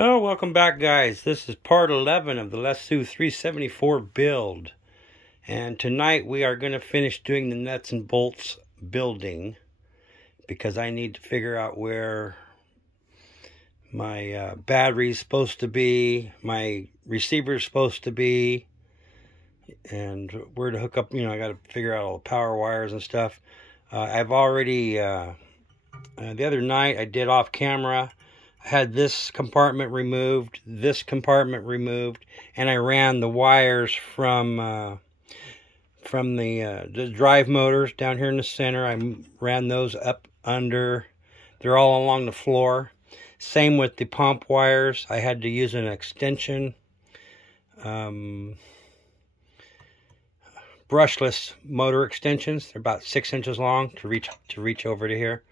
Oh, welcome back, guys. This is part 11 of the lesu 374 build. And tonight we are going to finish doing the nuts and bolts building, because I need to figure out where my battery's supposed to be, my receiver's supposed to be, and where to hook up. I got to figure out all the power wires and stuff. I've already, the other night I did off camera. I had this compartment removed, this compartment removed, and I ran the wires from the drive motors down here in the center. I ran those up under. They're all along the floor. Same with the pump wires. I had to use an extension, brushless motor extensions. They're about 6 inches long to reach over to here.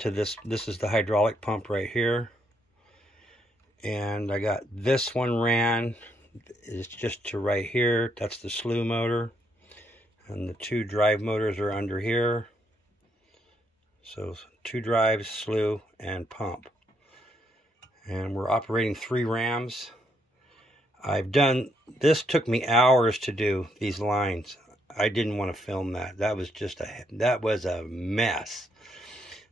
To this is the hydraulic pump right here, and I got this one ran. It's just to right here. That's the slew motor, and the two drive motors are under here. So 2 drives, slew, and pump. And we're operating 3 rams. I've done this. Took me hours to do these lines. I didn't want to film that. That was a mess.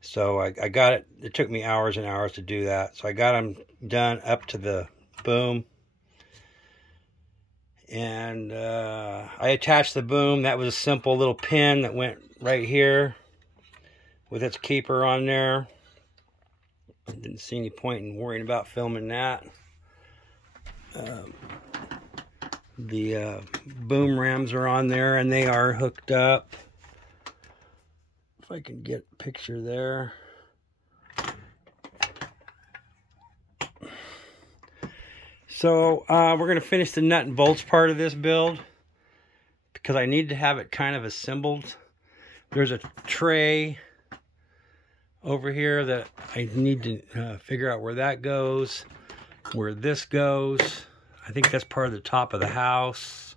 So I got it. It took me hours and hours to do that. So I got them done up to the boom. And I attached the boom. That was a simple little pin that went right here with its keeper on there. I didn't see any point in worrying about filming that. The boom rams are on there, and they are hooked up. If I can get a picture there. So we're going to finish the nut and bolts part of this build, because I need to have it kind of assembled. There's a tray over here that I need to figure out where that goes, where this goes. I think that's part of the top of the house,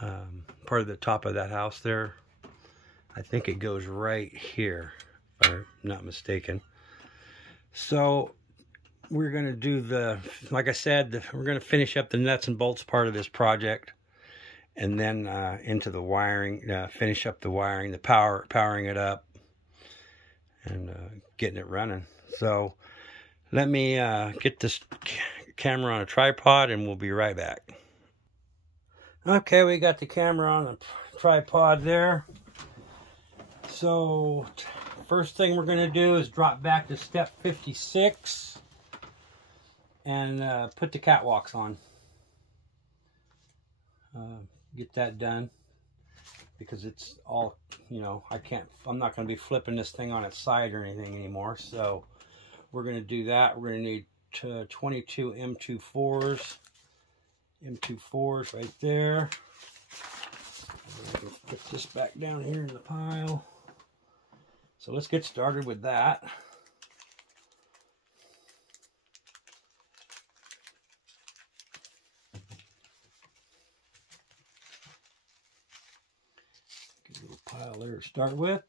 part of the top of that house there. I think it goes right here, if I'm not mistaken. So we're going to do like I said, we're going to finish up the nuts and bolts part of this project, and then into the wiring, finish up the wiring, the powering it up, and getting it running. So let me get this camera on a tripod, and we'll be right back. Okay, we got the camera on the tripod there. So first thing we're going to do is drop back to step 56 and put the catwalks on. Get that done, because it's all, I'm not going to be flipping this thing on its side or anything anymore. So we're going to do that. We're going to need 22 M24s. M24s right there. Put this back down here in the pile. So let's get started with that. Get a little pile there to start with.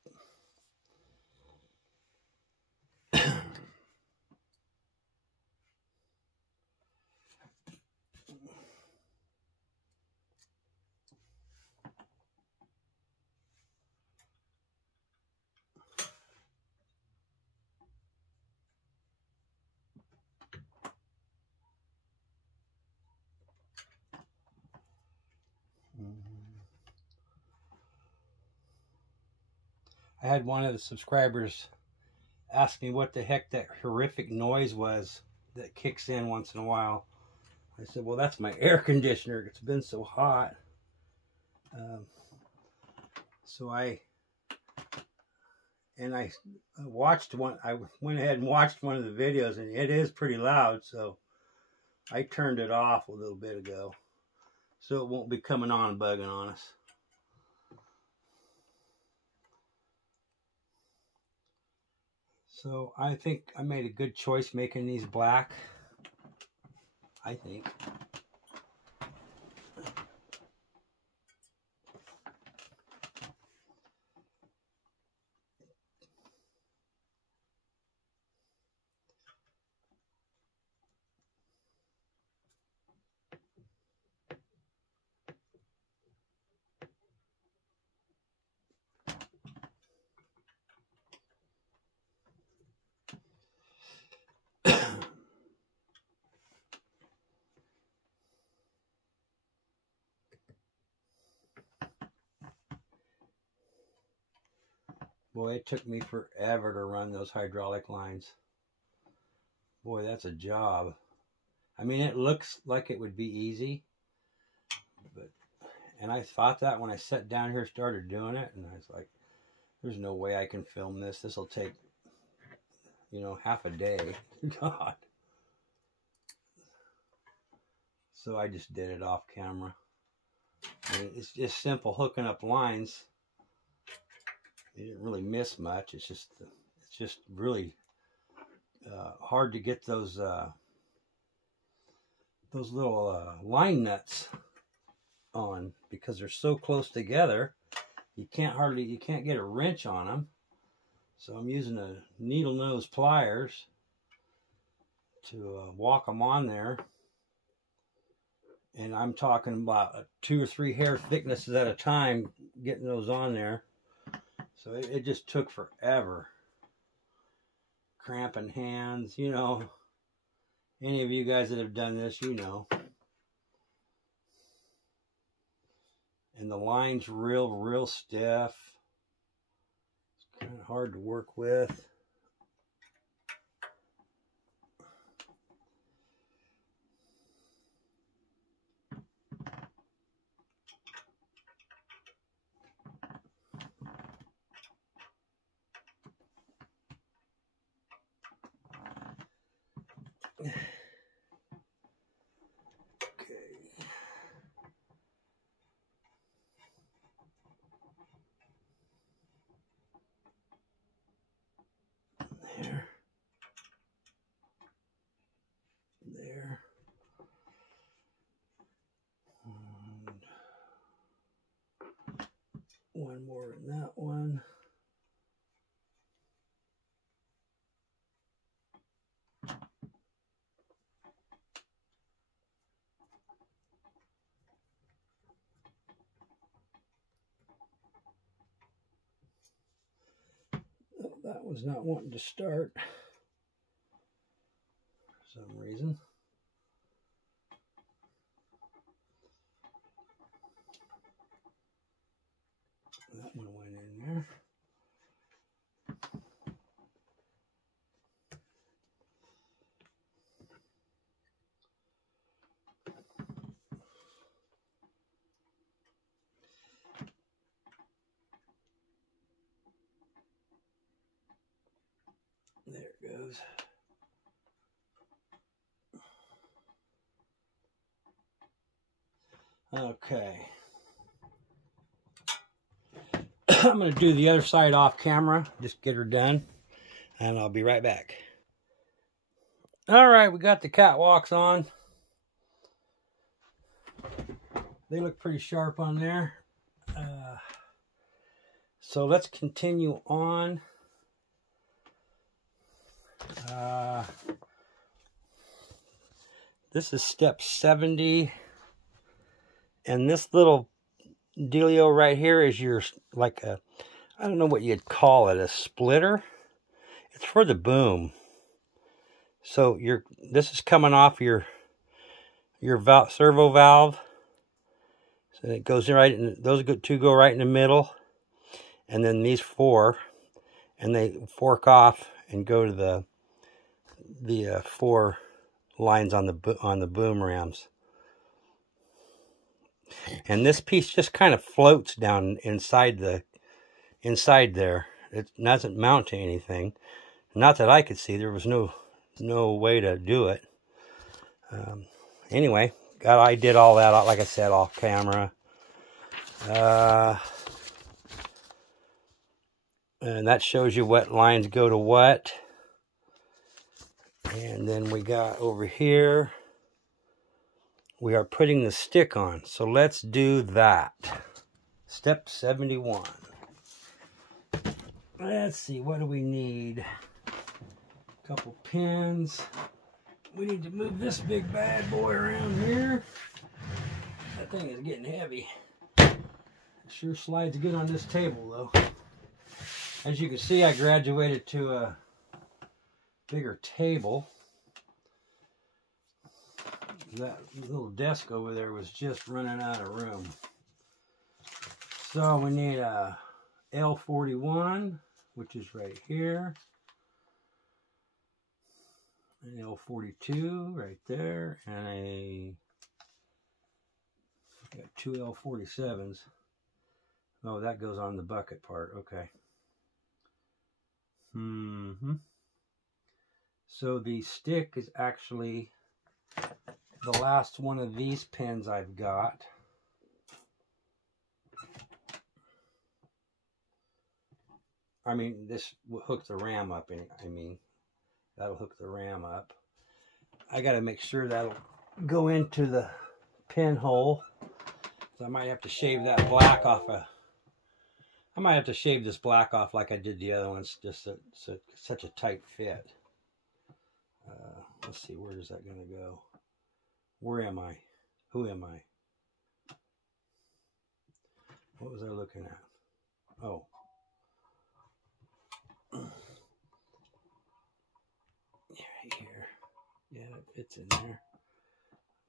I had one of the subscribers ask me what the heck that horrific noise was that kicks in once in a while. I said, well, that's my air conditioner. It's been so hot. So I watched one. I went ahead and watched one of the videos, and it is pretty loud. So I turned it off a little bit ago, so it won't be coming on and bugging on us. So I think I made a good choice making these black. I think. Boy, it took me forever to run those hydraulic lines. Boy, that's a job. I mean, it looks like it would be easy, and I thought that when I sat down here, started doing it, and I was like, there's no way I can film this. This will take, you know, half a day. God. So I just did it off camera. I mean, it's just simple hooking up lines. You didn't really miss much. It's just really hard to get those little line nuts on because they're so close together. You can't get a wrench on them. So I'm using a needle nose pliers to walk them on there. And I'm talking about 2 or 3 hair thicknesses at a time getting those on there. So it just took forever. Cramping hands, you know. Any of you guys that have done this, you know. And the line's real stiff. It's kind of hard to work with. There. And one more in that one. Oh, that one's not wanting to start for some reason. That one went in there. There it goes. Okay. I'm going to do the other side off camera, just get her done, and I'll be right back. All right, we got the catwalks on. They look pretty sharp on there. So let's continue on. This is step 70. And this little dealio right here is your, like a, I don't know what you'd call it, a splitter. It's for the boom. So this is coming off your servo valve. So it goes right in, those two go right in the middle. And then these 4, and they fork off and go to the 4 lines on the boom rams. And this piece just kind of floats down inside there. It doesn't mount to anything. Not that I could see. There was no way to do it. Anyway, I did all that, like I said, off camera. And that shows you what lines go to what. And then we got over here, we are putting the stick on. So let's do that. Step 71. Let's see, what do we need? A couple pins. We need to move this big bad boy around here. That thing is getting heavy. It sure slides good on this table though. As you can see, I graduated to a bigger table. That little desk over there was just running out of room. So we need a L41. which is right here. An L42 right there, and got two L47s. Oh, that goes on the bucket part. Okay. So the stick is actually the last one of these pins I've got. I mean, this will hook the ram up. That'll hook the ram up. I got to make sure that'll go into the pinhole. So I might have to shave that black off. I might have to shave this black off like I did the other ones. Just such a tight fit. Let's see, where is that going to go? Where am I? Who am I? What was I looking at? Oh. Right here. Yeah, it fits in there.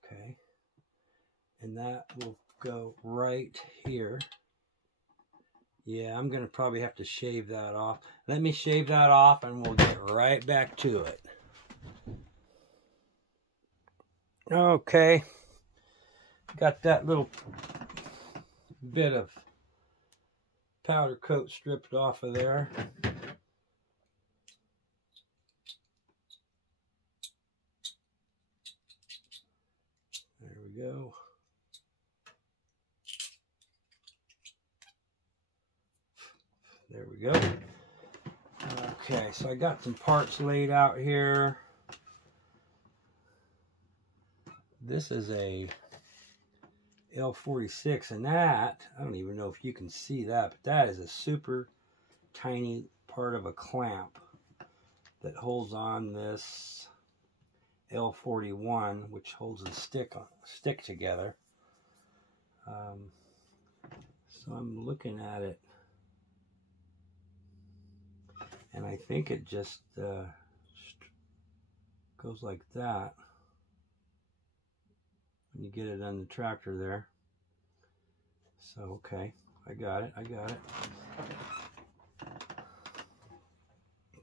Okay. And that will go right here. Yeah, I'm going to probably have to shave that off. Let me shave that off and we'll get right back to it. Okay. Got that little bit of powder coat stripped off of there. There we go. There we go. Okay, so I got some parts laid out here. This is a L46, and that, I don't even know if you can see that, but that is a super tiny part of a clamp that holds on this L41, which holds the stick together. So I'm looking at it, and I think it just goes like that. You get it on the tractor there. So, okay, I got it.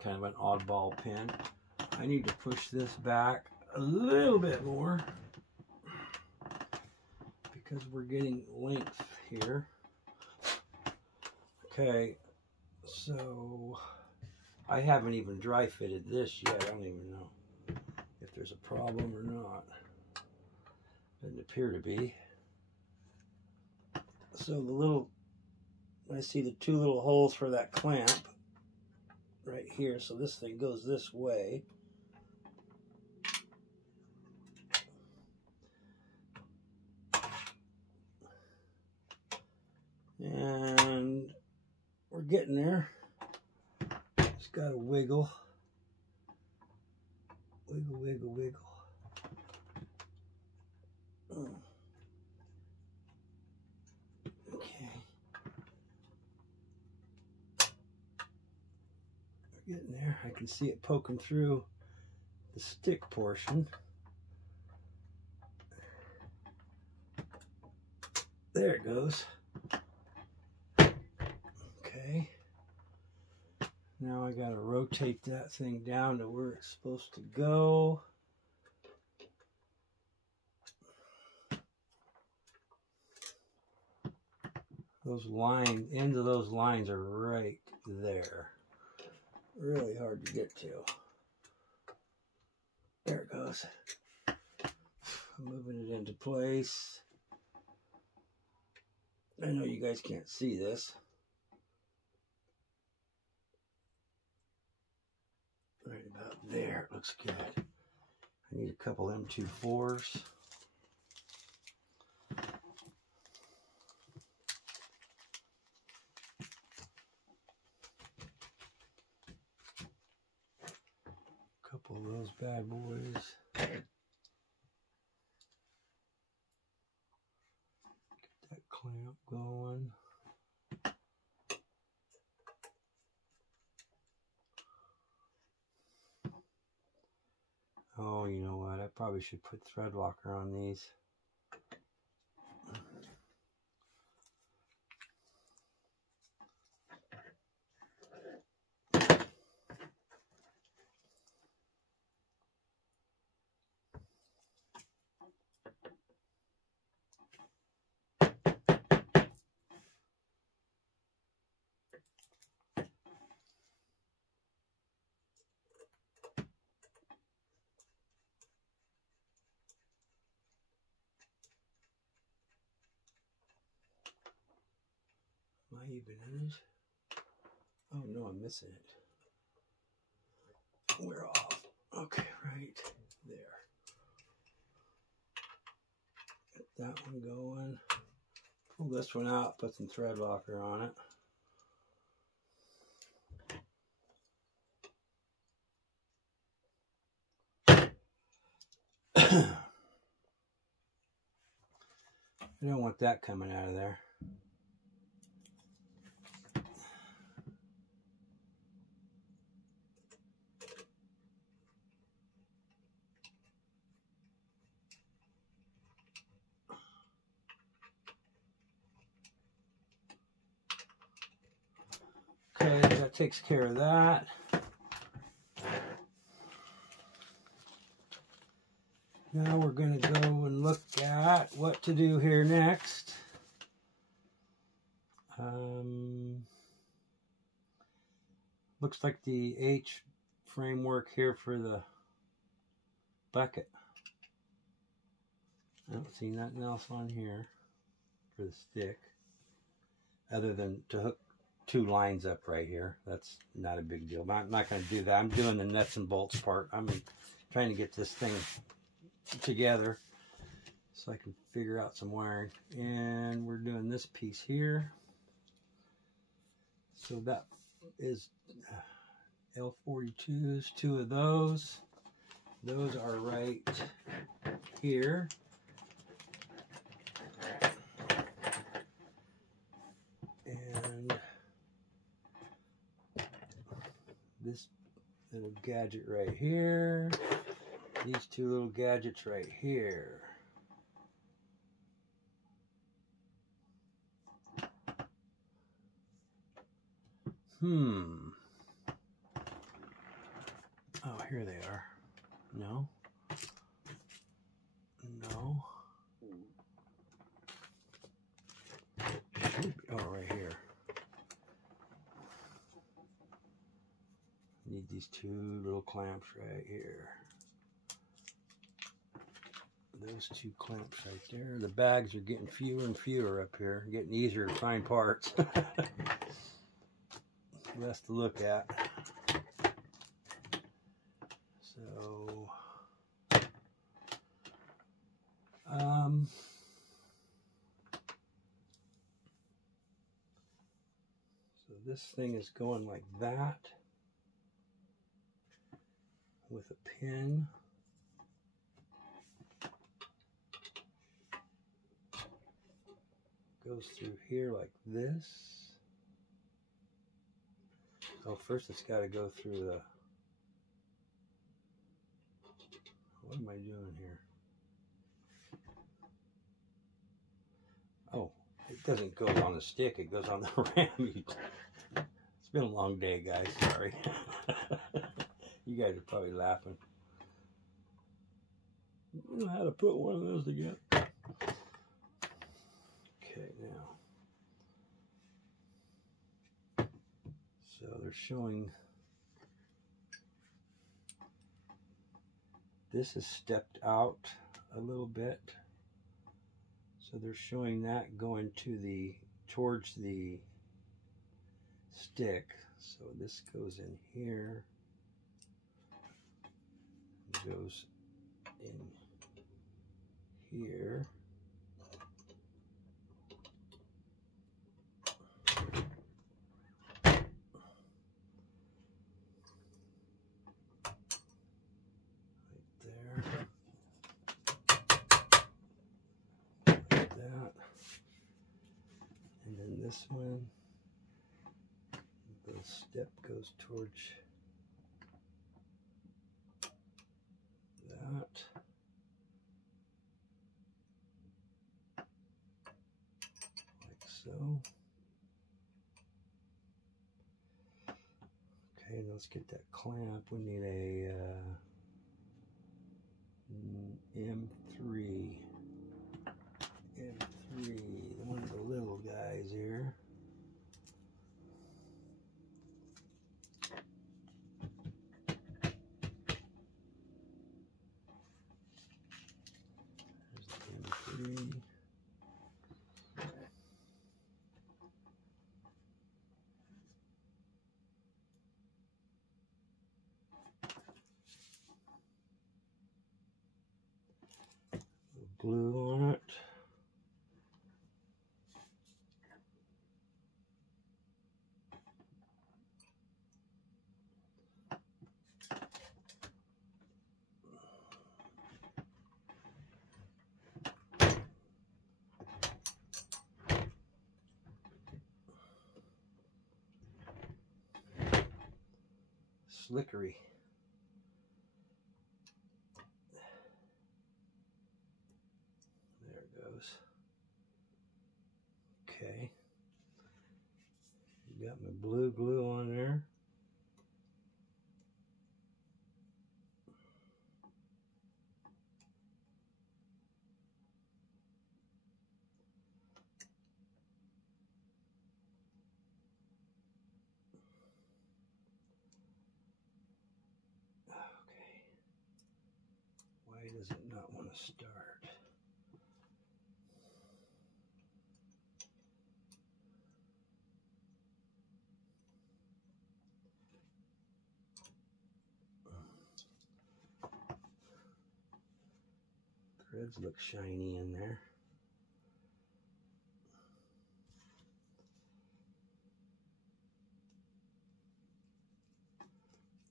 Kind of an oddball pin. I need to push this back a little bit more because we're getting length here. Okay, so I haven't even dry fitted this yet. I don't even know if there's a problem or not. Doesn't appear to be. So I see the two little holes for that clamp right here. So this thing goes this way. And we're getting there. Just got to wiggle. Wiggle, wiggle, wiggle. Okay. We're getting there. I can see it poking through the stick portion. There it goes. Okay. Now I gotta rotate that thing down to where it's supposed to go. Those lines, ends of those lines are right there. Really hard to get to. There it goes. I'm moving it into place. I know you guys can't see this. Right about there, it looks good. I need a couple M24s. Couple of those bad boys. Get that clamp going. Oh, you know what? I probably should put thread locker on these. even in it. Oh no, I'm missing it. We're off. Okay, right there. Get that one going. Pull this one out, put some thread locker on it. I don't want that coming out of there. Okay, that takes care of that. Now we're going to go and look at what to do here next. Looks like the H framework here for the bucket. I don't see nothing else on here for the stick other than to hook 2 lines up right here. That's not a big deal, but I'm not going to do that. I'm doing the nuts and bolts part. I'm trying to get this thing together so I can figure out some wiring. And we're doing this piece here. So that is L42s, 2 of those. Those are right here. And this little gadget right here. These 2 little gadgets right here. Oh, here they are. No. No. Oh, right here. Need these 2 little clamps right here. Those 2 clamps right there. The bags are getting fewer and fewer up here. Getting easier to find parts. Less to look at. So this thing is going like that with a pin. Goes through here like this. Oh, first it's got to go through the... What am I doing here? Oh, it doesn't go on the stick, it goes on the ram. It's been a long day, guys, sorry. You guys are probably laughing. I don't know how to put one of those together. Okay, now. So they're showing this is stepped out a little bit. So they're showing that going to towards the stick. So this goes in here, goes in here. This one, the step goes towards that. Like so. Okay, let's get that clamp. We need a M3. One of the little guys here. There's the M3. glue on it. Slickery. There it goes. Okay. Got my blue glue on there. Okay. Why does it not want to start? Threads look shiny in there.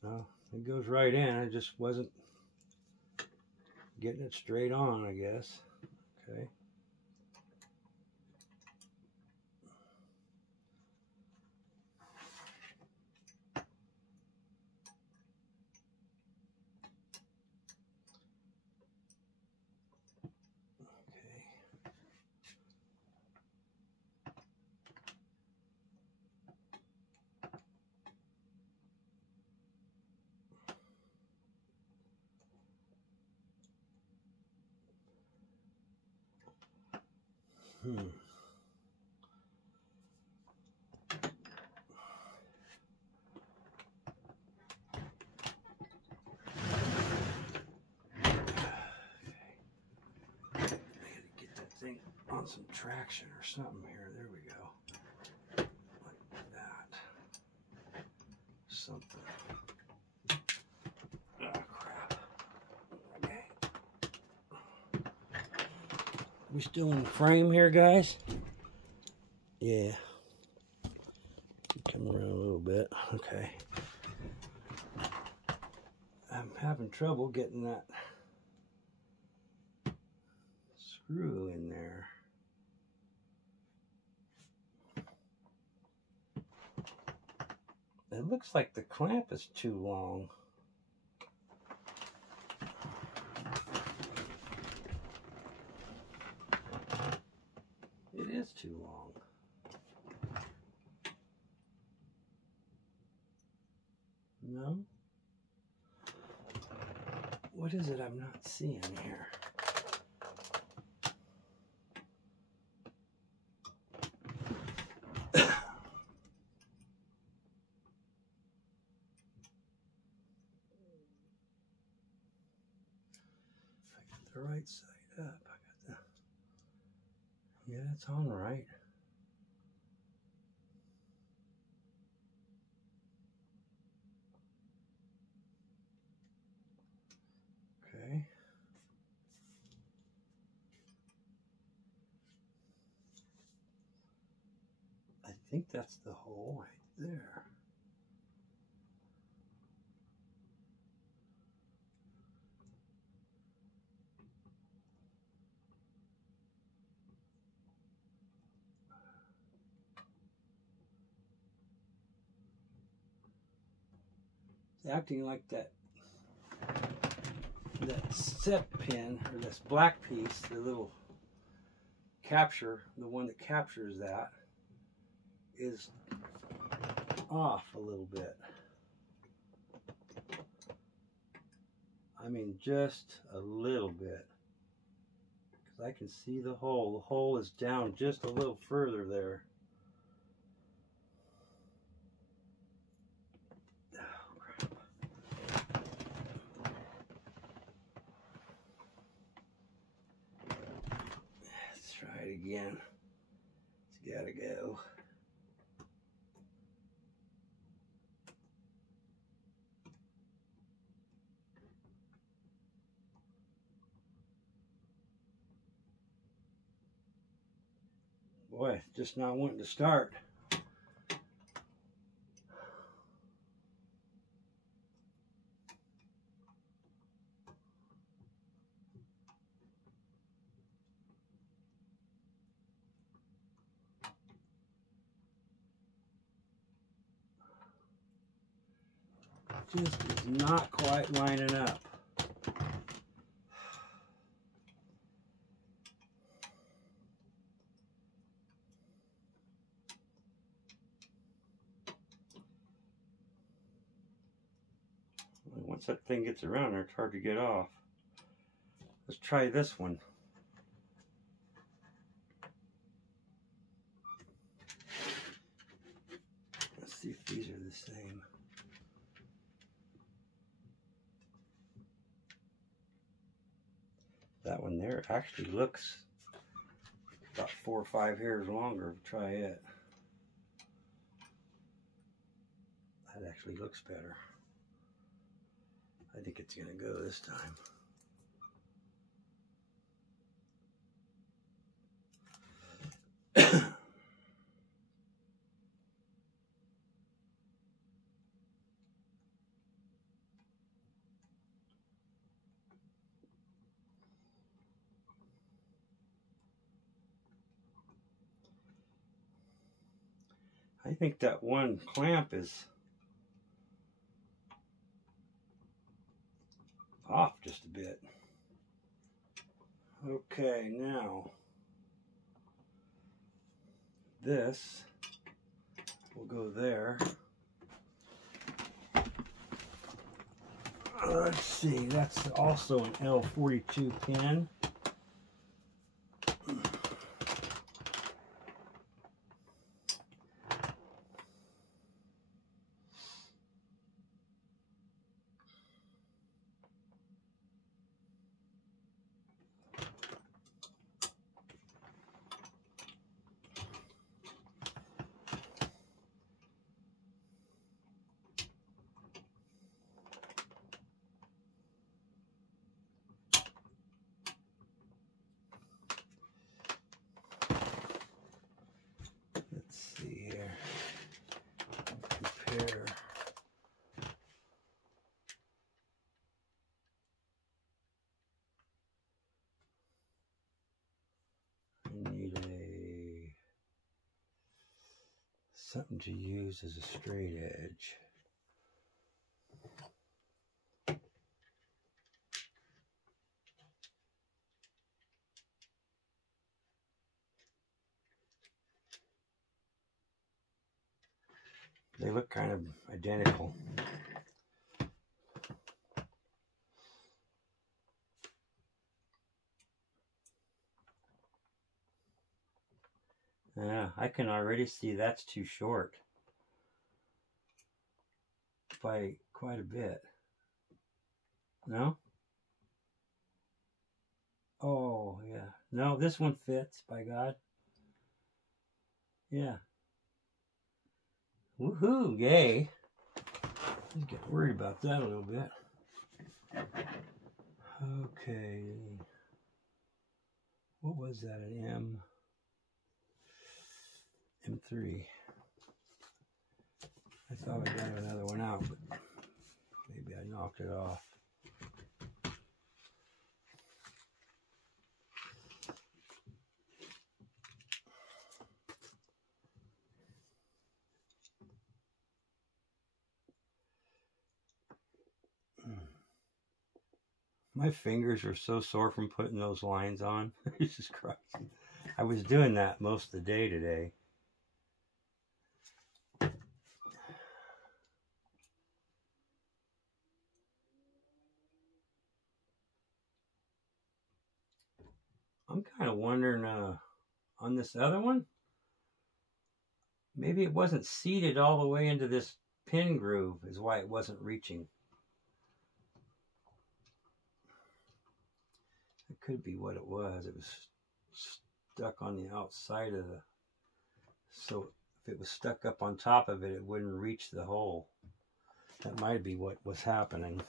Oh, it goes right in. I just wasn't getting it straight on, I guess. Okay. Hmm. Thing on some traction or something here. There we go. Like that. Something. Oh, crap. Okay. We still in the frame here, guys? Yeah. Come around a little bit. Okay. I'm having trouble getting that screw in there. It looks like the clamp is too long. It is too long. No? What is it I'm not seeing here? The right side up. I got the, yeah, it's on right. Okay. I think that's the hole right there. It's acting like that set pin, or this black piece, the little capture, the one that captures that, is off a little bit. I mean, just a little bit. Because I can see the hole. The hole is down just a little further there. Let's try it again. It's gotta go. Boy, just not wanting to start. Just is not quite lining up. Once that thing gets around there, it's hard to get off. Let's try this one. Let's see if these are the same. That one there actually looks about 4 or 5 hairs longer. Try it. That actually looks better. I think it's going to go this time. I think that one clamp is off just a bit. Okay, now this will go there. Let's see, that's also an L42 pin. Compare. I need something to use as a straight edge. They look kind of identical. Yeah, I can already see that's too short by quite a bit. No? Oh, yeah. No, this one fits, by God. Yeah. Woohoo, yay. I get worried about that a little bit. Okay. What was that, an M3? I thought I got another one out, but maybe I knocked it off. My fingers are so sore from putting those lines on. Jesus Christ. I was doing that most of the day today. I'm kind of wondering on this other one, maybe it wasn't seated all the way into this pin groove is why it wasn't reaching. It could be what it was. It was stuck on the outside of the, so if it was stuck up on top of it, it wouldn't reach the hole. That might be what was happening.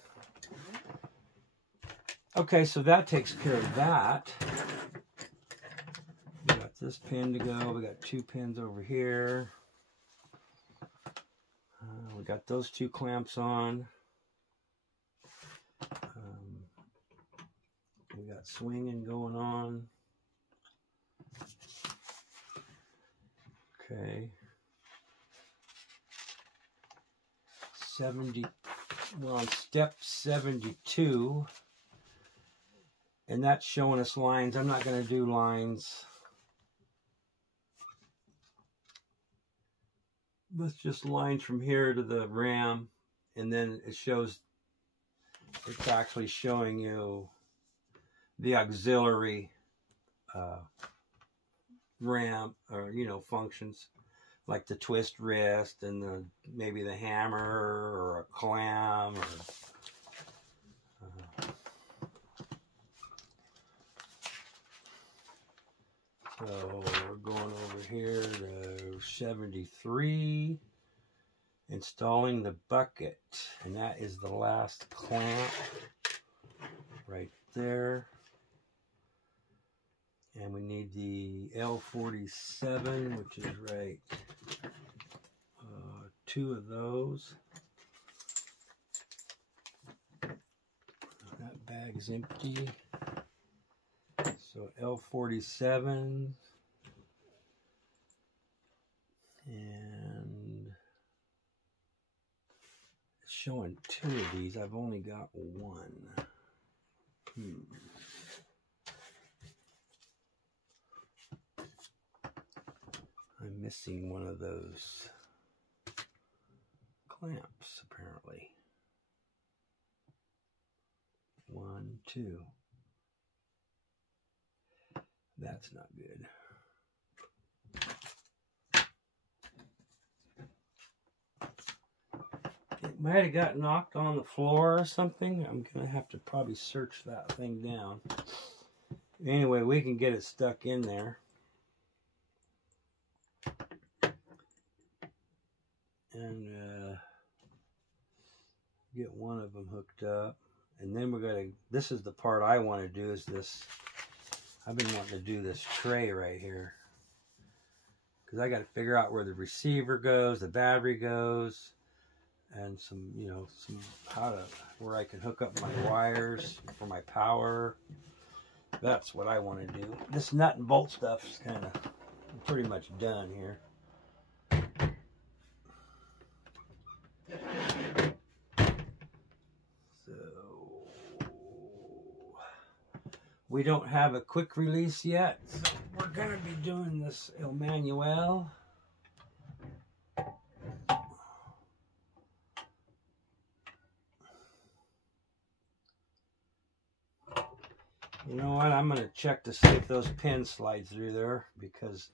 Okay, so that takes care of that. We got this pin to go. We got 2 pins over here. We got those 2 clamps on. We got swinging going on. Okay. 70. We're on step 72. And that's showing us lines. I'm not going to do lines. That's just lines from here to the ram. And then it shows, it's actually showing you the auxiliary ram, or functions like the twist wrist and maybe the hammer or a clam or so we're going over here to 73, installing the bucket, and that is the last clamp right there. And we need the L47, which is right, 2 of those. That bag is empty. So L47, and it's showing 2 of these. I've only got 1. I'm missing one of those clamps, apparently. 1, 2. That's not good. It might have got knocked on the floor or something. I'm going to have to probably search that thing down. Anyway, we can get it stuck in there. And get one of them hooked up. And then we're going to, this is the part I want to do, is this. I've been wanting to do this tray right here, because I got to figure out where the receiver goes, the battery goes, and some, where I can hook up my wires for my power. That's what I want to do. This nut and bolt stuff is kind of pretty much done here. We don't have a quick release yet, so we're going to be doing this El Manuel. You know what? I'm going to check to see if those pins slide through there, because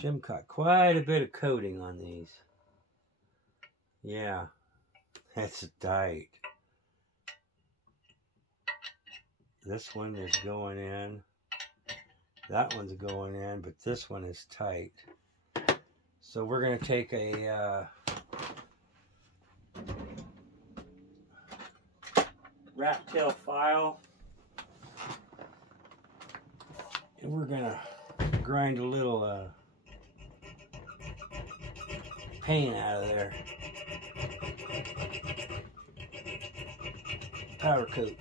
Jim caught quite a bit of coating on these. Yeah, that's tight. This one is going in. That one's going in, but this one is tight. So we're going to take a rat tail file, and we're going to grind a little paint out of there. Powder coat.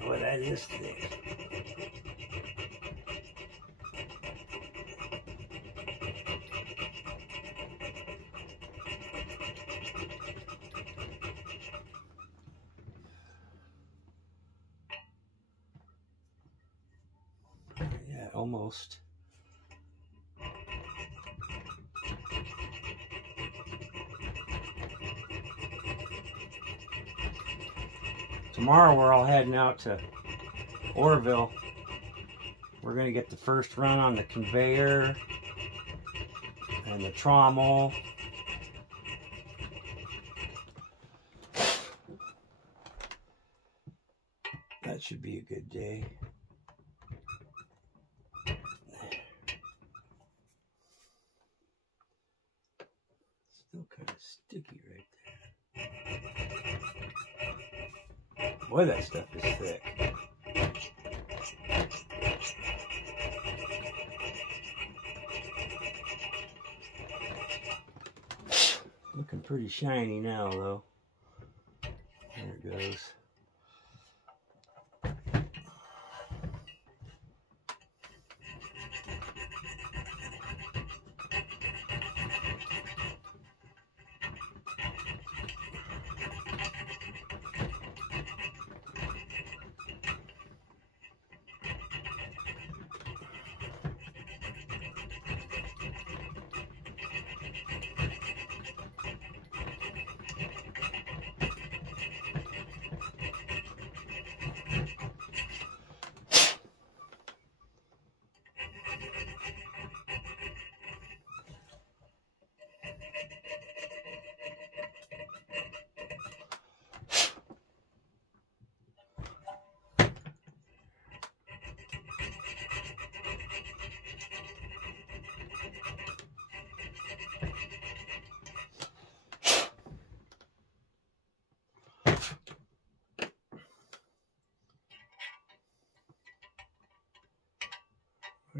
Boy, that is thick. Yeah, almost. Tomorrow we're all heading out to Orville. We're going to get the first run on the conveyor and the trommel. That should be a good day. Still kind of sticky right there. Boy, that stuff is thick. Pretty shiny now, though. There it goes.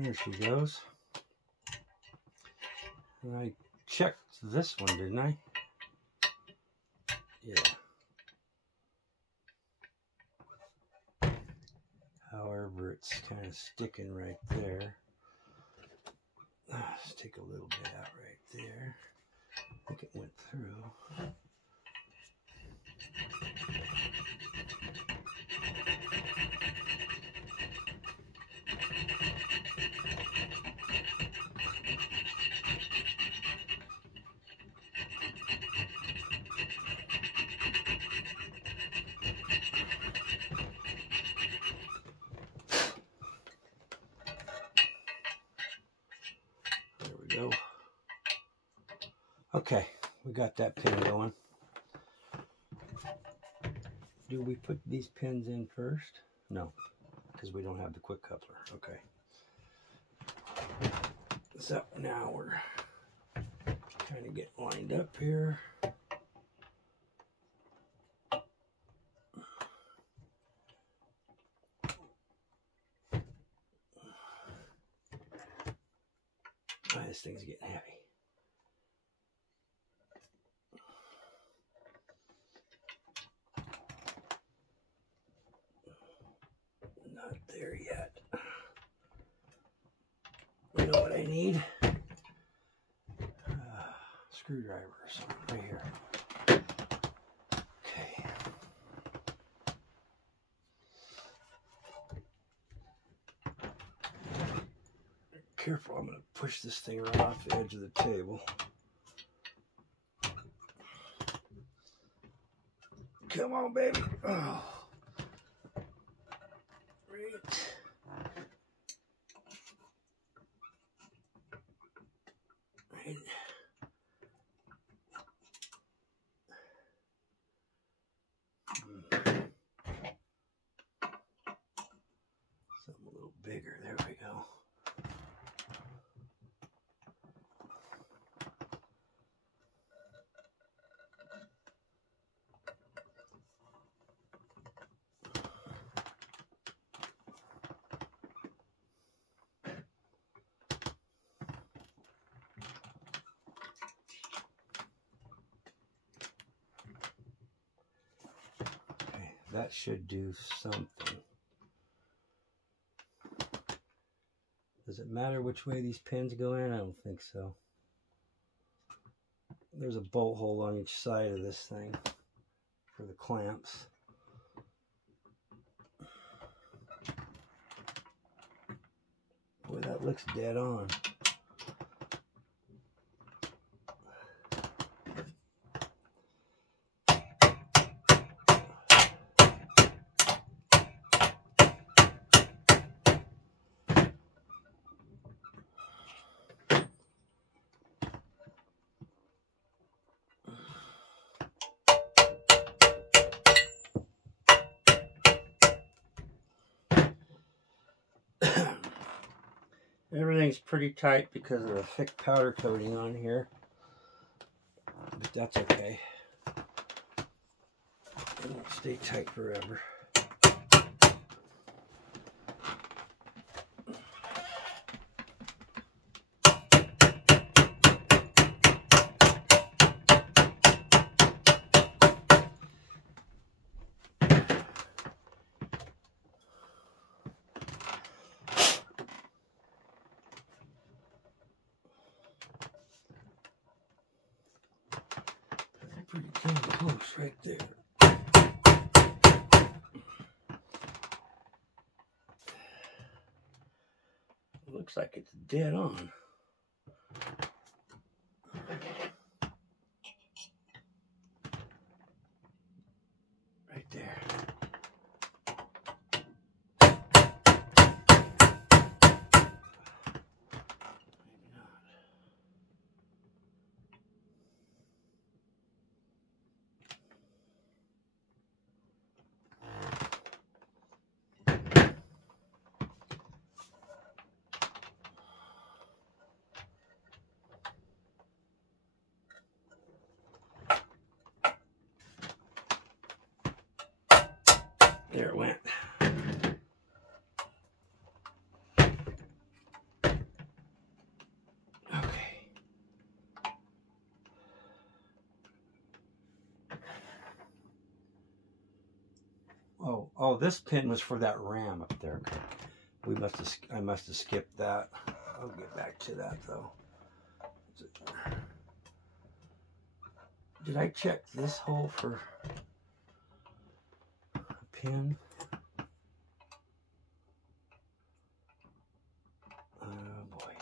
There she goes. And I checked this one, didn't I? Yeah. However, it's kind of sticking right there. Let's take a little bit out right there. I think it went through. Go. Okay, we got that pin going. Do we put these pins in first? No, because we don't have the quick coupler. Okay. So now we're trying to get lined up here. Oh, this thing's getting heavy. Not there yet. You know what I need? Screwdriver or something right here. Okay. Careful, I'm going to push this thing right off the edge of the table. Come on, baby. Oh. Right. Right. Something a little bigger. There we go. That should do something. Does it matter which way these pins go in? I don't think so. There's a bolt hole on each side of this thing for the clamps. Boy, that looks dead on. Everything's pretty tight because of the thick powder coating on here, but that's okay. It won't stay tight forever. Getting close right there. Looks like it's dead on. Right there. There it went. Okay. Oh, this pin was for that ram up there. I must have skipped that. I'll get back to that though. Did I check this hole for a pin? Oh boy.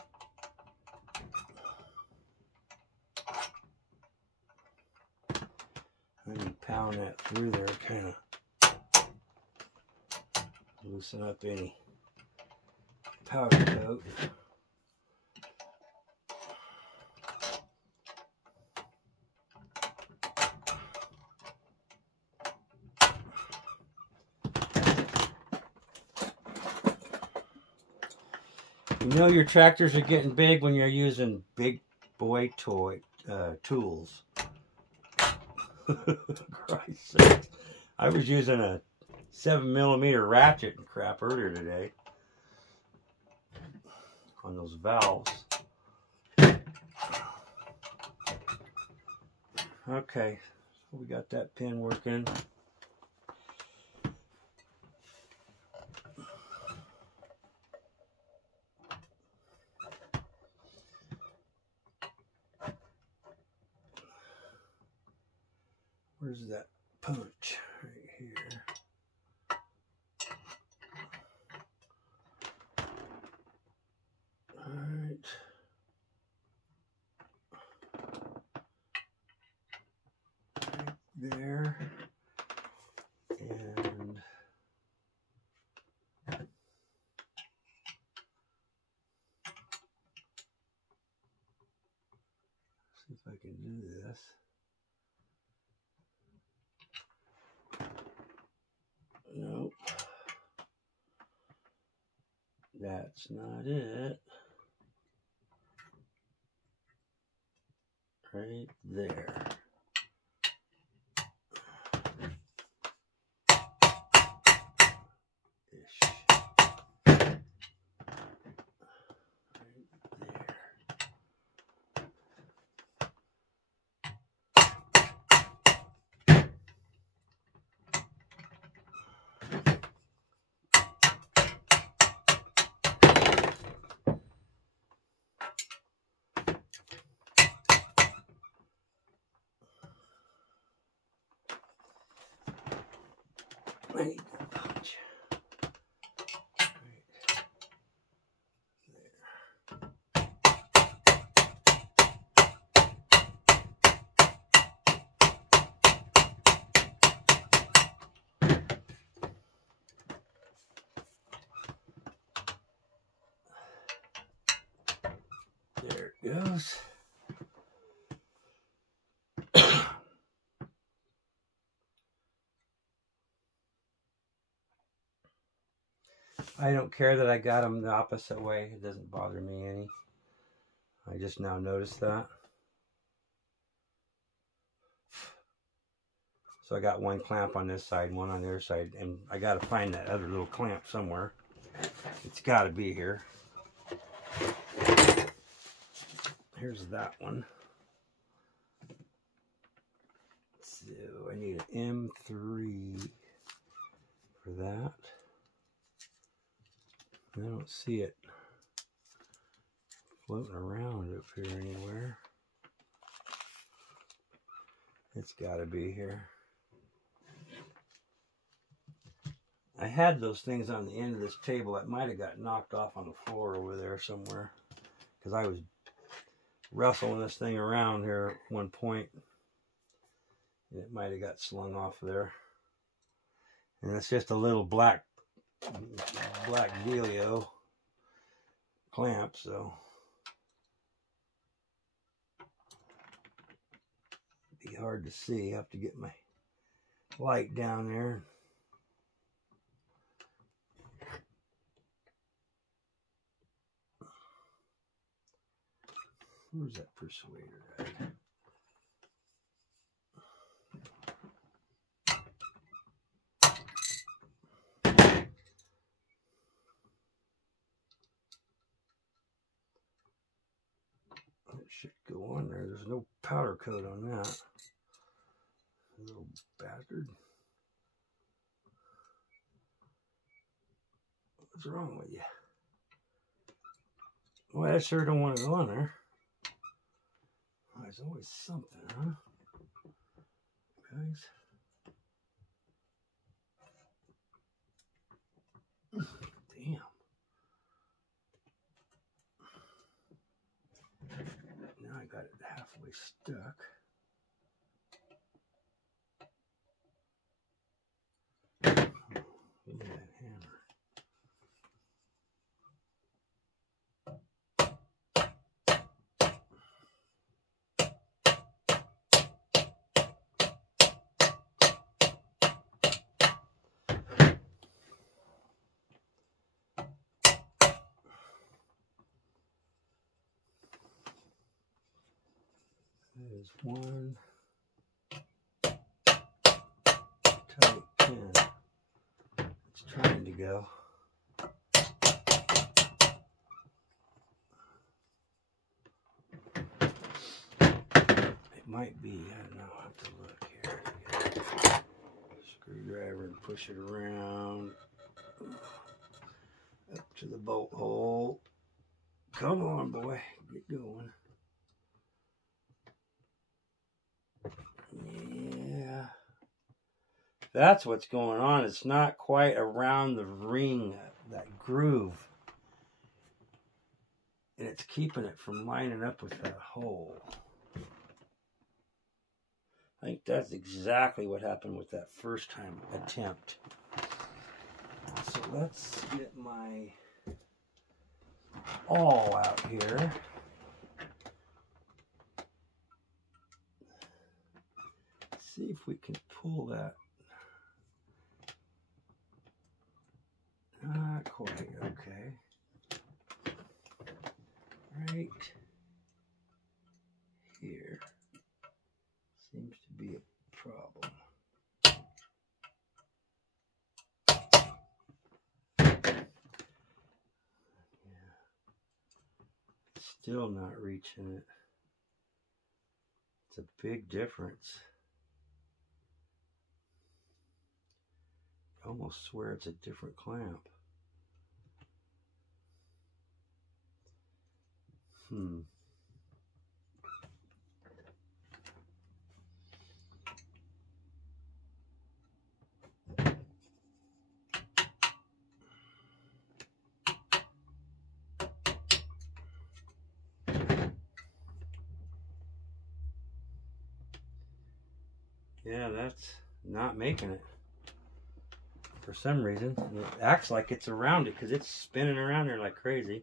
Let me pound that through there, kind of loosen up any powder coat. You know your tractors are getting big when you're using big boy tools. Christ's sake. I was using a 7mm ratchet and crap earlier today on those valves. Okay, so we got that pin working. Where's that punch? Right here. All right. Right there. And see if I can do this. Nope. That's not it. Right there. Ish. Right there. I need that punch. There it goes. I don't care that I got them the opposite way. It doesn't bother me any. I just now noticed that. So I got one clamp on this side, one on the other side, and I got to find that other little clamp somewhere. It's got to be here. Here's that one. So I need an M3 for that. I don't see it floating around up here anywhere. It's got to be here. I had those things on the end of this table that might have got knocked off on the floor over there somewhere, because I was wrestling this thing around here at one point, and it might have got slung off there. And it's just a little black dealio clamp, so it'd be hard to see. I have to get my light down there. Where's that persuader at? It should go on there. There's no powder coat on that. Little bastard. What's wrong with you? Well, I sure don't want it on there. Oh, there's always something, huh? Guys. Damn. Now I got it halfway stuck. Give me that hammer. There's one tight pin. It's trying to go. It might be, I don't know, I'll have to look here. Screwdriver and push it around up to the bolt hole. Come on, boy, get going. Yeah, that's what's going on. It's not quite around the ring, that groove, and it's keeping it from lining up with that hole. I think that's exactly what happened with that first time attempt. So let's get my awl out here. See if we can pull that. Not quite, okay. Right here seems to be a problem. Yeah. Still not reaching it. It's a big difference. I almost swear it's a different clamp. Yeah, that's not making it. For some reason, it acts like it's around it because it's spinning around there like crazy.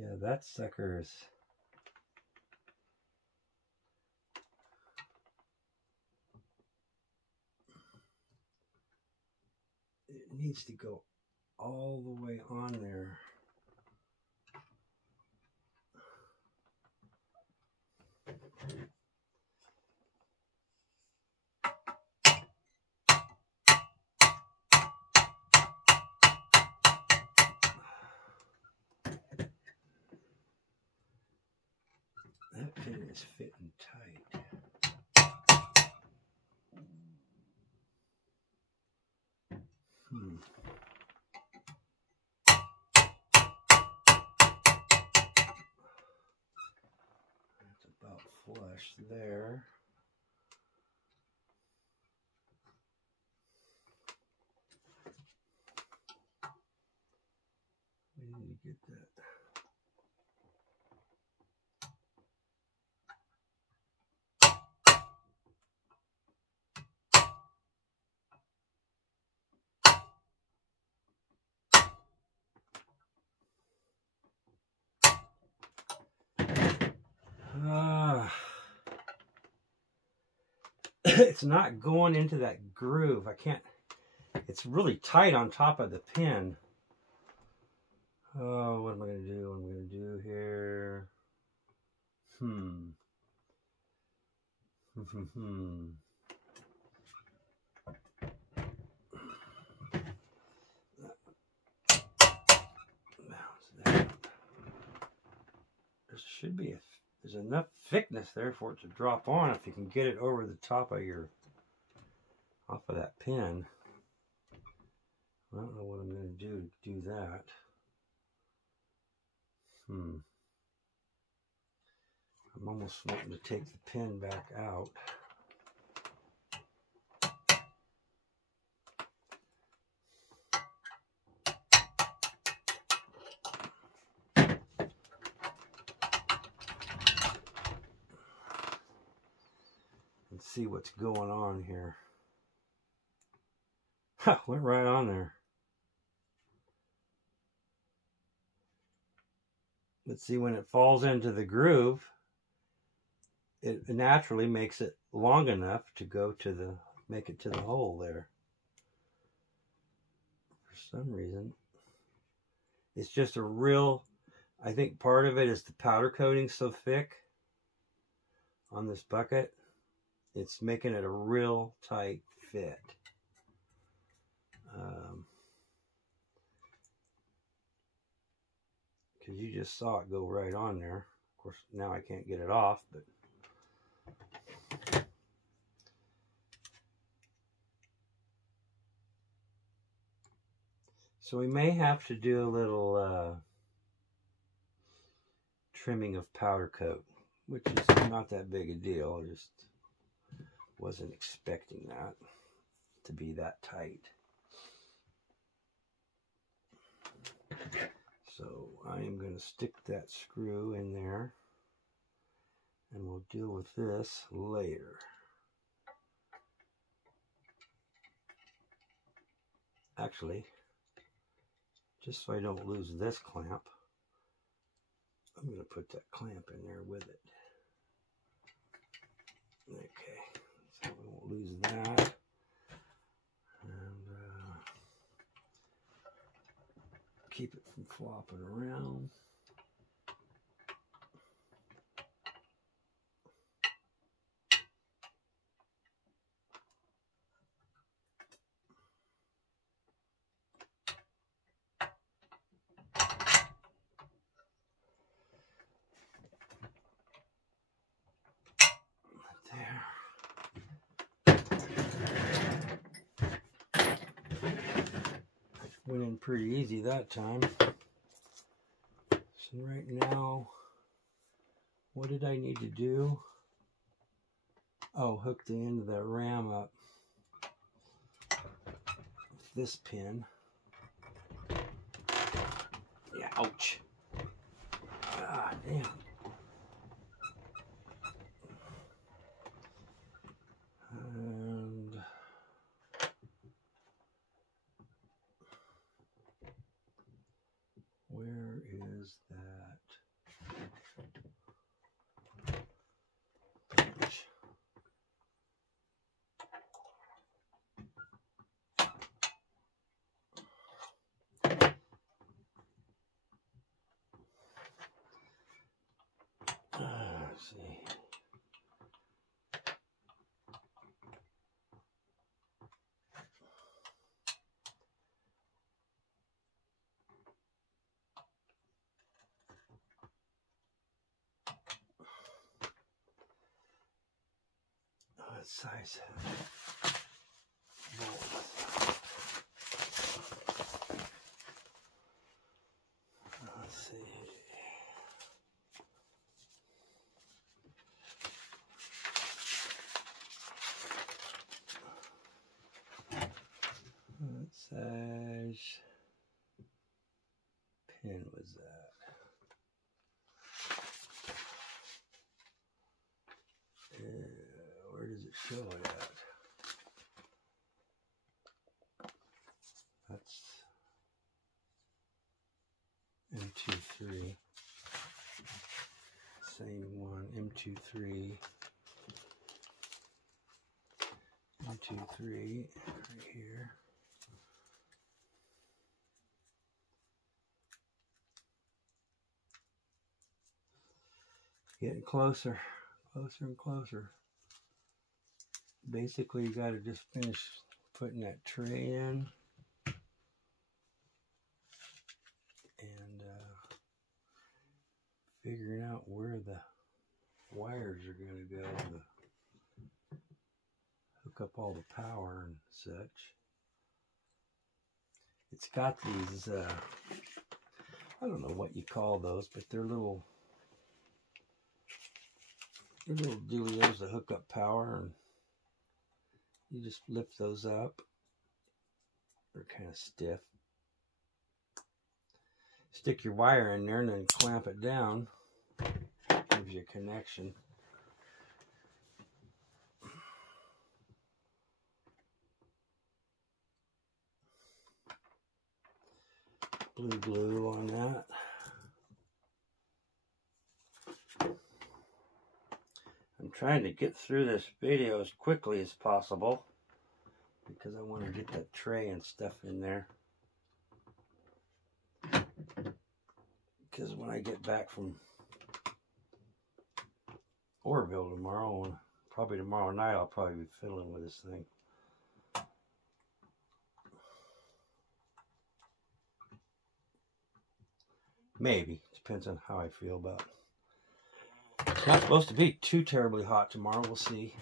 Yeah, that sucker's. It needs to go all the way on there. That pin is fitting tight. That's about flush there. We need to get that. It's not going into that groove. I can't. It's really tight on top of the pin. Oh, what am I going to do? What am I going to do here? There should be there's enough thickness there for it to drop on if you can get it over the top of off of that pin. I don't know what I'm going to do that. I'm almost wanting to take the pin back out. And see what's going on here. Ha, went right on there. Let's see, when it falls into the groove, it naturally makes it long enough to go to make it to the hole there. For some reason, it's just a real, I think part of it is the powder coating so thick on this bucket. It's making it a real tight fit. Because you just saw it go right on there. Of course, now I can't get it off, but so we may have to do a little trimming of powder coat, which is not that big a deal. I just wasn't expecting that to be that tight. So I am going to stick that screw in there, and we'll deal with this later. Actually, just so I don't lose this clamp, I'm going to put that clamp in there with it. Okay, so we won't lose that. And keep it from flopping around. Went in pretty easy that time. So right now, what did I need to do? Oh, hook the end of that ram up with this pin. Yeah, ouch. Ah, damn. And where is that? What size bolts? Let's see. What size pin was that? Where does it show it at? That's M23. Same one, M23. M23 right here. Getting closer, closer and closer. Basically, you got to just finish putting that tray in and figuring out where the wires are going to go to hook up all the power and such. It's got these, I don't know what you call those, but they're little dealios to hook up power, and you just lift those up. They're kind of stiff. Stick your wire in there and then clamp it down. Gives you a connection. Blue glue on that. I'm trying to get through this video as quickly as possible because I want to get that tray and stuff in there. Because when I get back from Orville tomorrow, probably tomorrow night, I'll probably be fiddling with this thing. Maybe. Depends on how I feel about it. It's not supposed to be too terribly hot tomorrow. We'll see.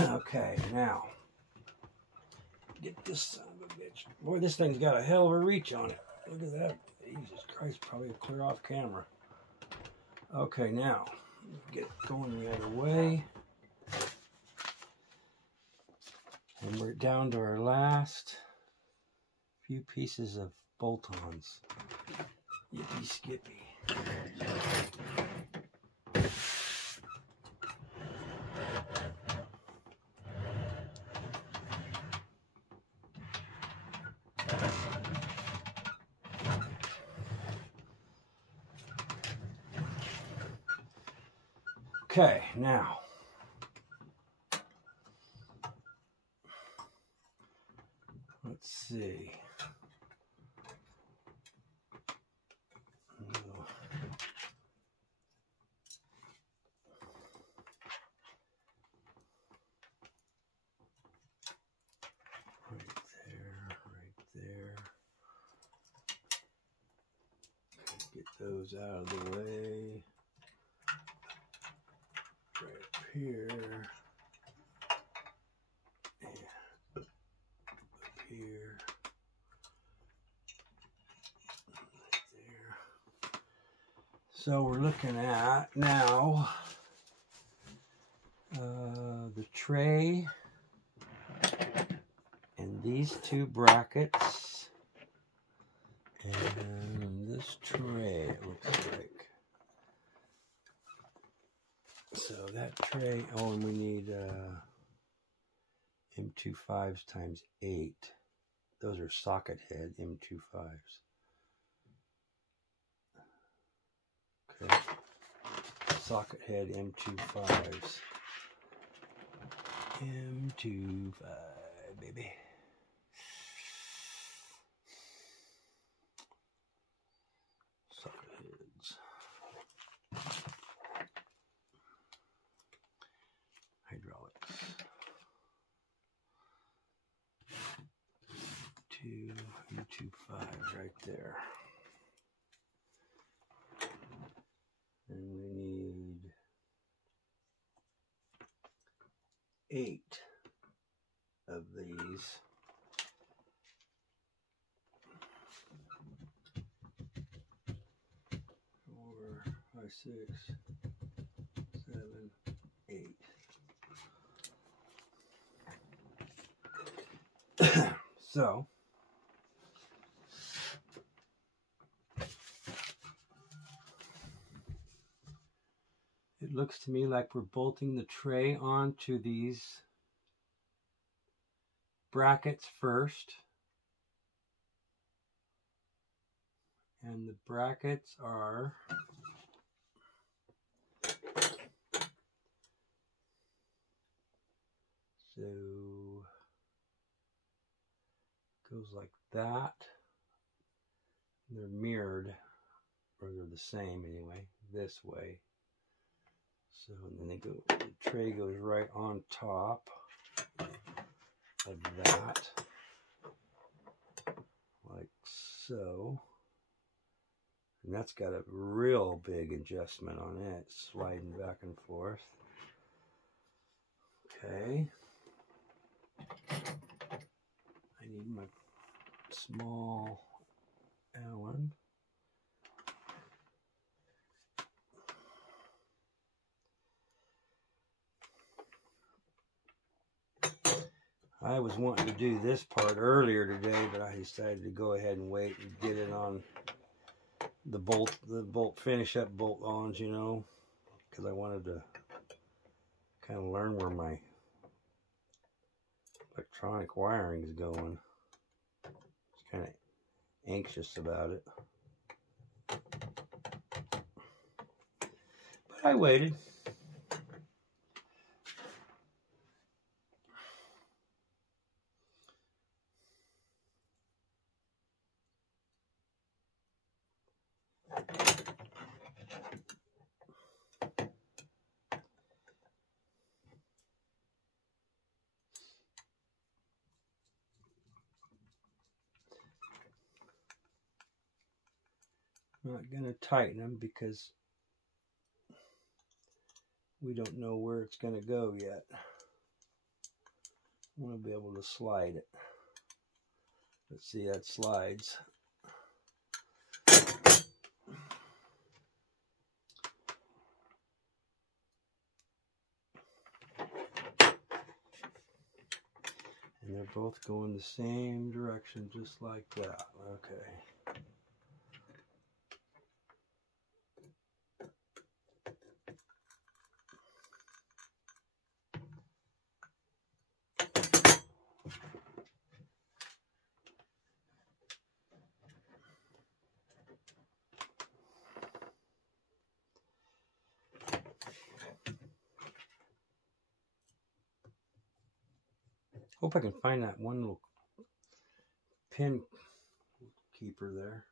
Okay, now. Get this son of a bitch. Boy, this thing's got a hell of a reach on it. Look at that. Jesus Christ, probably a clear off camera. Okay, now. Get it going the other way. And we're down to our last few pieces of bolt-ons. Yippee skippy. Okay, now let's see. Get those out of the way. Right up here. And up here. Right there. So we're looking at now the tray and these two brackets. And this tray, it looks like. So that tray, oh, and we need M25s times 8. Those are socket head M25s. Okay. Socket head M25s. M25, baby. Socket heads. Hydraulics. 2 M25 right there. And we need 8 of these. 4, 5, 6, 7, 8. So it looks to me like we're bolting the tray onto these brackets first. And the brackets are so goes like that. They're mirrored, or they're the same anyway, this way. So and then they go, the tray goes right on top of that, like so. And that's got a real big adjustment on it, sliding back and forth. Okay. I need my small Allen. I was wanting to do this part earlier today, but I decided to go ahead and wait and get it on the bolt finish up bolt-ons, you know, because I wanted to kind of learn where my electronic wiring is going. I was kind of anxious about it, but I waited. I'm not going to tighten them because we don't know where it's going to go yet. I want to be able to slide it. Let's see, that slides. And they're both going the same direction, just like that. Okay. Hope I can find that one little pin keeper there.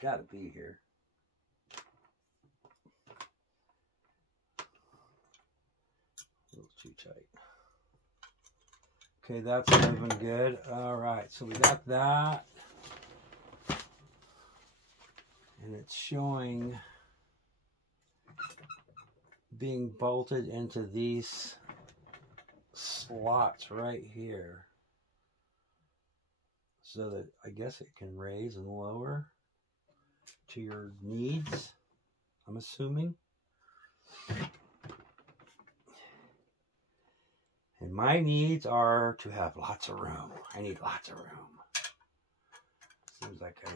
Gotta be here. A little too tight. Okay, that's moving good. All right, so we got that. And it's showing being bolted into these slots right here, so that I guess it can raise and lower to your needs, I'm assuming. And my needs are to have lots of room. I need lots of room. Seems like I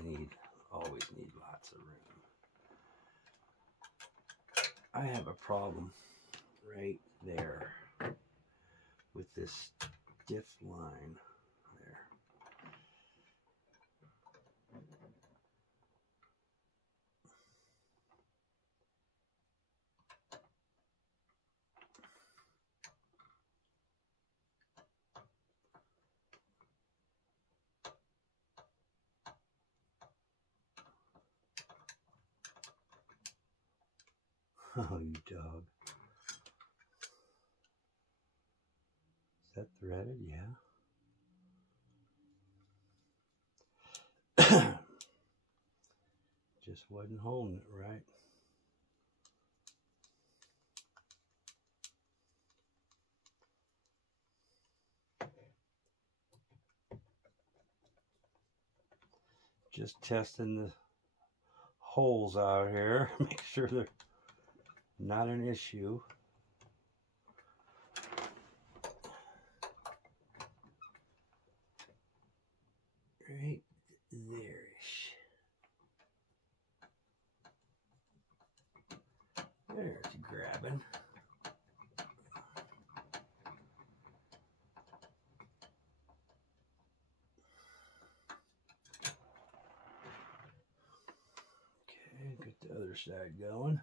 always need lots of room. I have a problem right there with this diff line there. Oh, you dog. Is that threaded? Yeah. Just wasn't holding it right. Just testing the holes out here. Make sure they're not an issue. Right there-ish. There's grabbing. Okay, get the other side going.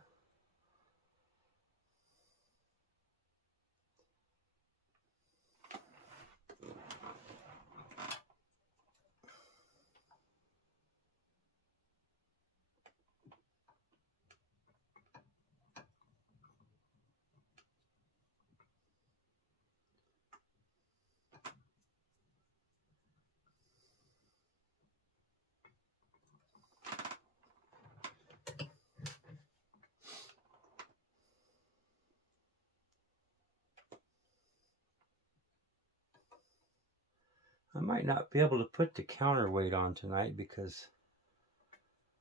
I might not be able to put the counterweight on tonight because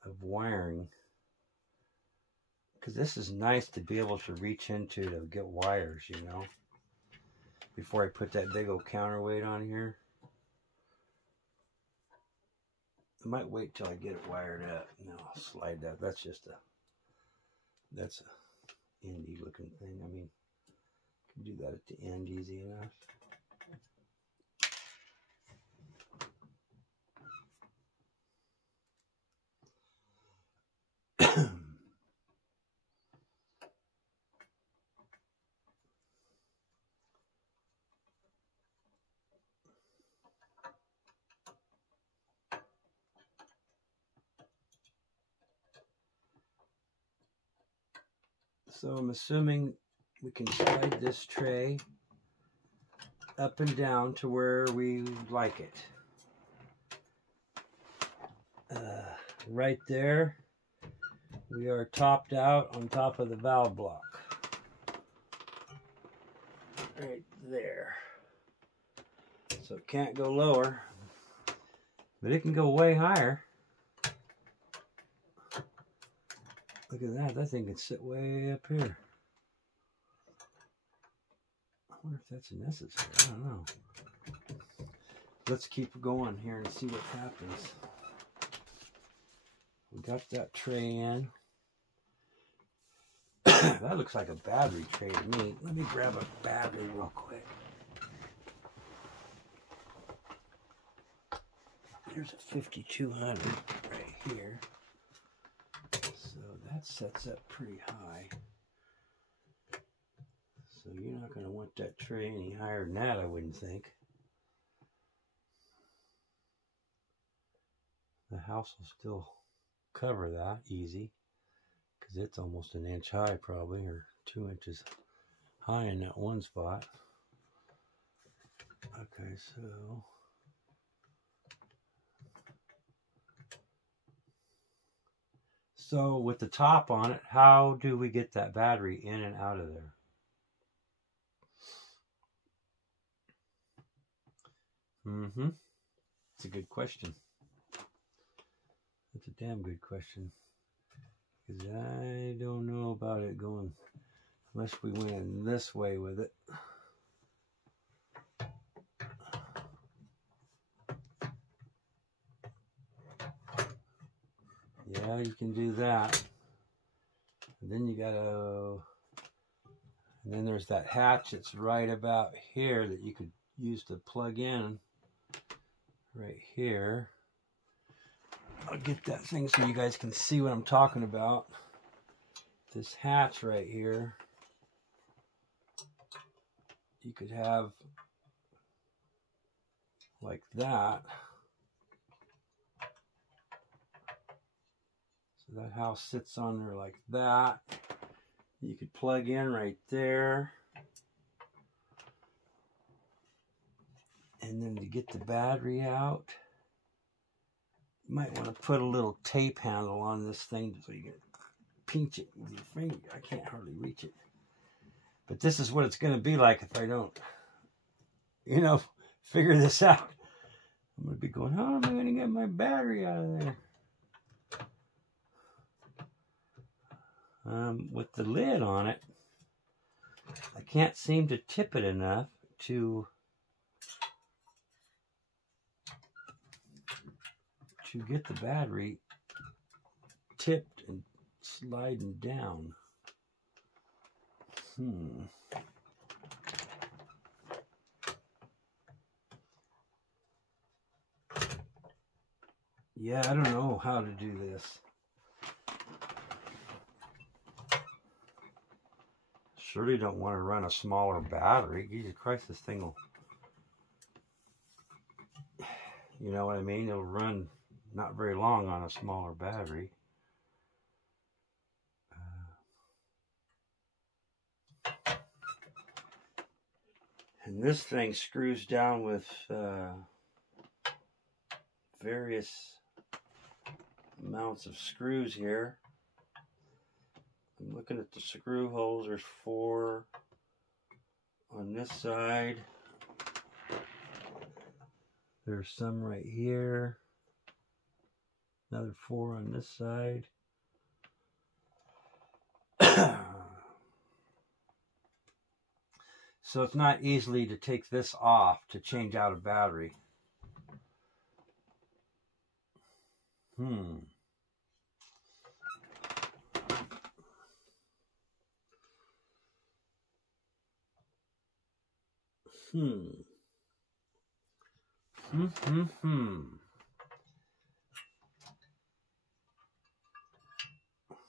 of wiring. Because this is nice to be able to reach into to get wires, you know, before I put that big old counterweight on here. I might wait till I get it wired up. No, I'll slide that. That's just that's a indie looking thing. I mean, you can do that at the end easy enough. So I'm assuming we can slide this tray up and down to where we like it. Right there, we are topped out on top of the valve block. Right there. So it can't go lower, but it can go way higher. Look at that, that thing can sit way up here. I wonder if that's necessary, I don't know. Let's keep going here and see what happens. We got that tray in. That looks like a battery tray to me. Let me grab a battery real quick. There's a 5200 right here. So that sets up pretty high. So you're not going to want that tray any higher than that, I wouldn't think. The house will still cover that easy because it's almost an inch high probably, or 2 inches high in that one spot. Okay, so with the top on it, how do we get that battery in and out of there? It's a good question. That's a damn good question. Because I don't know about it going, unless we went in this way with it. Yeah, you can do that. And then you gotta, and then there's that hatch that's right about here that you could use to plug in right here. I'll get that thing so you guys can see what I'm talking about. This hatch right here, you could have like that. So that house sits on there like that. You could plug in right there. And then to get the battery out, you might want to put a little tape handle on this thing so you can pinch it with your finger. I can't hardly reach it. But this is what it's going to be like if I don't, you know, figure this out. I'm going to be going, how am I going to get my battery out of there? With the lid on it, I can't seem to tip it enough to get the battery tipped and sliding down. Yeah, I don't know how to do this. Surely don't want to run a smaller battery. Jesus Christ, this thing will, you know what I mean? It'll run not very long on a smaller battery. And this thing screws down with various amounts of screws here. I'm looking at the screw holes. There's 4 on this side. There's some right here. Another 4 on this side. So it's not easily to take this off to change out a battery.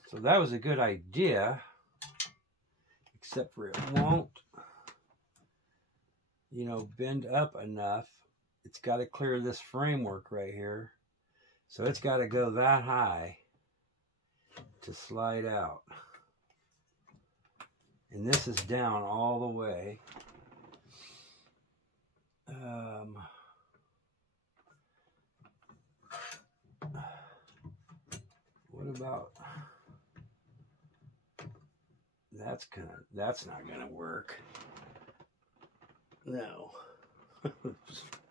So that was a good idea, except for it won't, you know, bend up enough. It's got to clear this framework right here. So it's got to go that high to slide out. And this is down all the way. What about, that's not gonna work. No.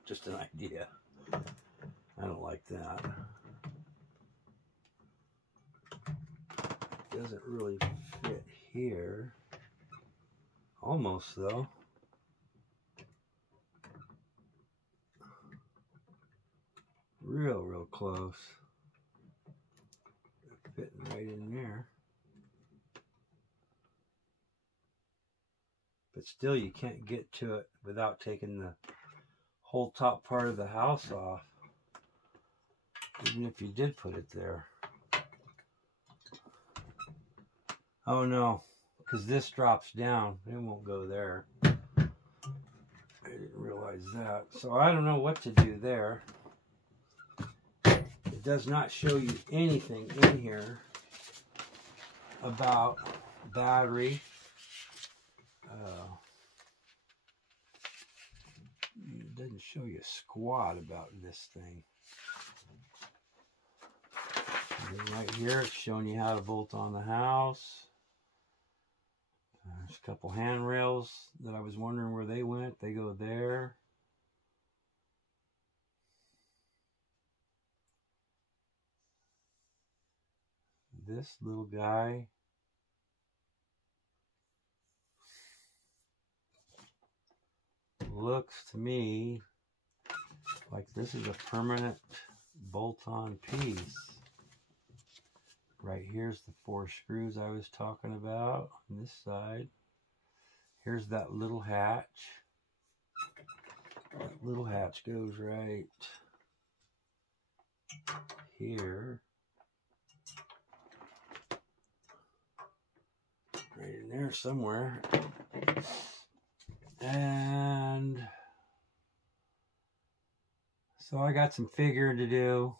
Just an idea. I don't like that. Doesn't really fit here. Almost though. Real close. Fitting right in there. But still you can't get to it without taking the whole top part of the house off. Even if you did put it there. Oh no, because this drops down. It won't go there. I didn't realize that. So I don't know what to do there. It does not show you anything in here about battery. It doesn't show you squat about this thing. And then right here it's showing you how to bolt on the house. There's a couple handrails that I was wondering where they went. They go there. This little guy. Looks to me like this is a permanent bolt-on piece. Right here's the 4 screws I was talking about on this side. Here's that little hatch. That little hatch goes right here. Right in there somewhere. And so I got some figuring to do.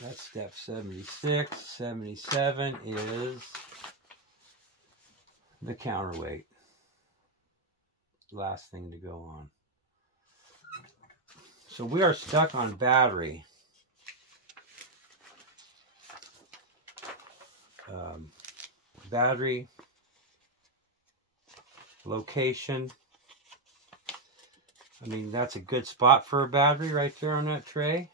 That's step 76. 77 is the counterweight. Last thing to go on. So we are stuck on battery. Battery, location, I mean, that's a good spot for a battery right there on that tray.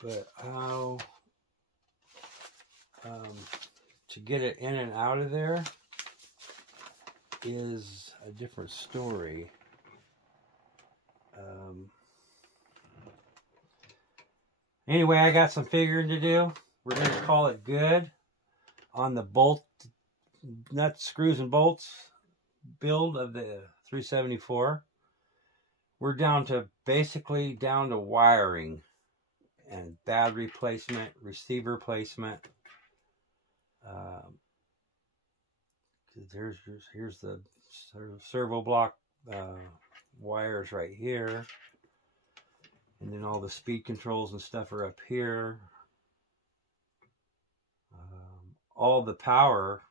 But how to get it in and out of there is a different story. Anyway, I got some figuring to do. We're going to call it good on the bolt, nuts, screws, and bolts build of the 374. We're down to basically down to wiring and battery placement, receiver placement. Here's the servo block wires right here. And then all the speed controls and stuff are up here. All the power,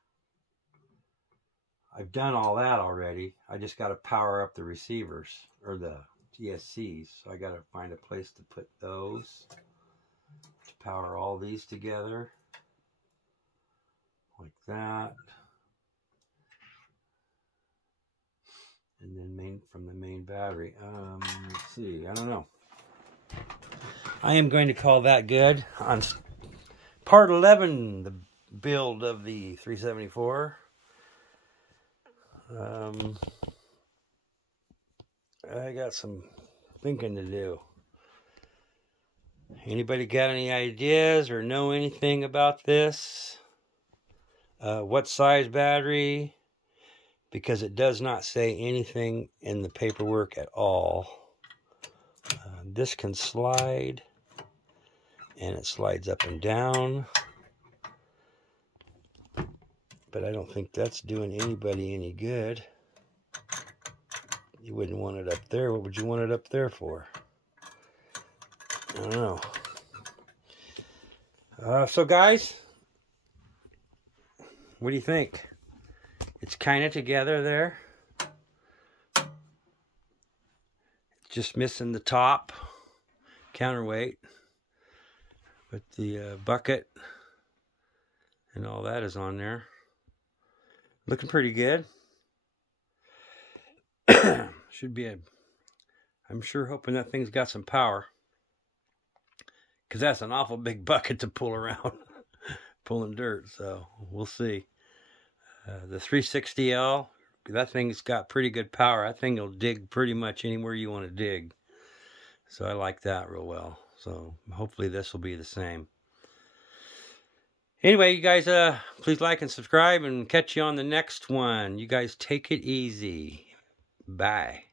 I've done all that already. I just got to power up the receivers, or the ESCs. So I got to find a place to put those, to power all these together. Like that. And then from the main battery. Let's see, I don't know. I am going to call that good on part 11, the build of the 374. I got some thinking to do. Anybody got any ideas or know anything about this? What size battery? Because it does not say anything in the paperwork at all. This can slide, and it slides up and down. But I don't think that's doing anybody any good. You wouldn't want it up there. What would you want it up there for? I don't know. So guys, what do you think? It's kind of together there. It's just missing the top counterweight. But the bucket and all that is on there. Looking pretty good. Should be I'm sure hoping that thing's got some power. Because that's an awful big bucket to pull around. Pulling dirt, so we'll see. The 360L, that thing's got pretty good power. That thing will dig pretty much anywhere you want to dig. So I like that real well. So hopefully this will be the same. Anyway, you guys, please like and subscribe, and catch you on the next one. You guys take it easy. Bye.